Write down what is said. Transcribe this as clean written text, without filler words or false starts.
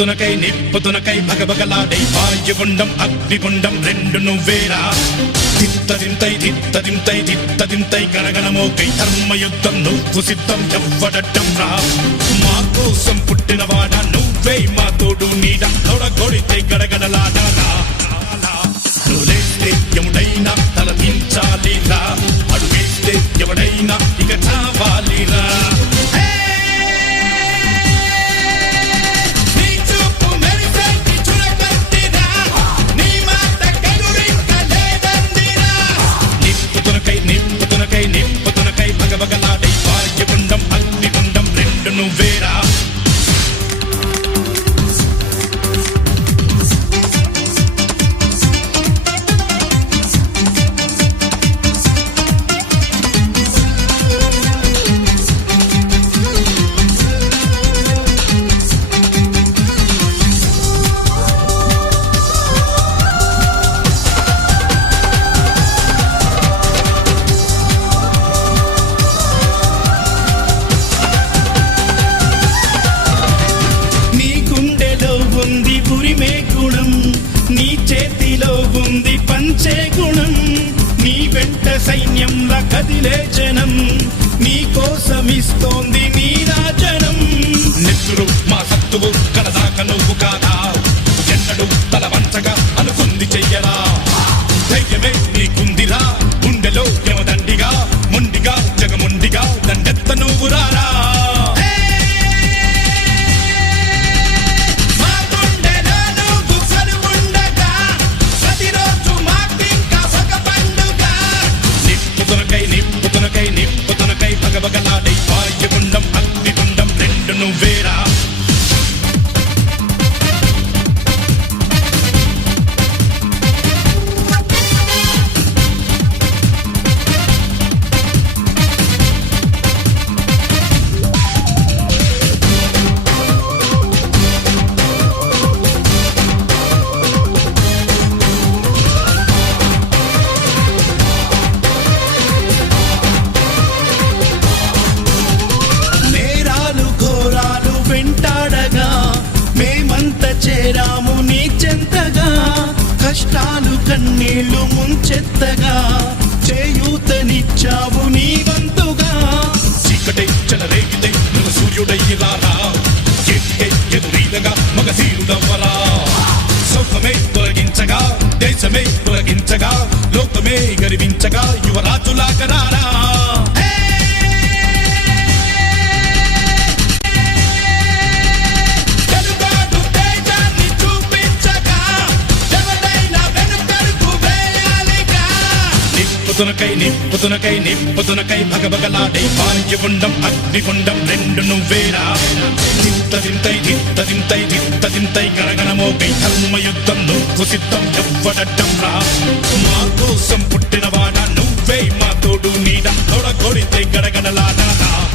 నిప్పుతునకై భగభగలాడై వాయుగుండం అగ్నిగుండం రెండు నువ్వేరా తిత్తదింతై గణగణమోకై ధర్మయుద్ధం నువ్వు సిద్ధం ఎవ్వడట్టం రా మా కోసం పుట్టినవాడా నువ్వే మా తోడు నీడ తొడగొడితే గడగడలాడారా నువ్వులేస్తే ఎముడైనా తలదించాలిరా అడుగేస్తే ఎవడైనా ఇక చావాలిరా నిప్పుతునకై భగభగలాడై వాయుగుండం అగ్నిగుండం రెండు నువ్వేరా నీ చేతిలో ఉంది పంచే గుణం నీ వెంట సైన్యంలా కదిలే జనం నీ కోసమిస్తోంది నీ రాజనం నెత్తురు మా సత్తువు కడదాక నువ్వు కాదా ఎన్నడు తల వంచగా అనుకుంది చెయ్యరా ధైర్యమే నీకుందిరా గుండెలో యమదండిగా మొండిగా జగముండిగా దండెత్త నువ్వు రారా నిప్పుతునకై భగభగలాడై వాయుగుండం అగ్నిగుండం రెండు నువ్వేరా వెంటాడగా మేమంత చేరాము నీ చెంతగా కష్టాలు కన్నీళ్లు ముంచెత్తగా చేయూతనిచ్చావు నీ వంతుగా చీకటై చెలరేగితే నువ్వు సూర్యుడయ్యి రారా ఎదురీదగా మగధీరుడవ్వరా సౌఖమే తొలగించగా దేశమే తొలగించగా లోకమే గర్వించగా యువరాజులాగరారా నిప్పుతునకై భగభగలాడై వాయుగుండం అగ్నిగుండం రెండు నువ్వేరా తిత్తదింతై గణగణమోకై ధర్మయుద్ధం నువ్వు సిద్ధం ఎవ్వడట్టం రా మా కోసం పుట్టినవాడా నువ్వే మా తోడు నీడ తొడగొడితే గడగడలాడారా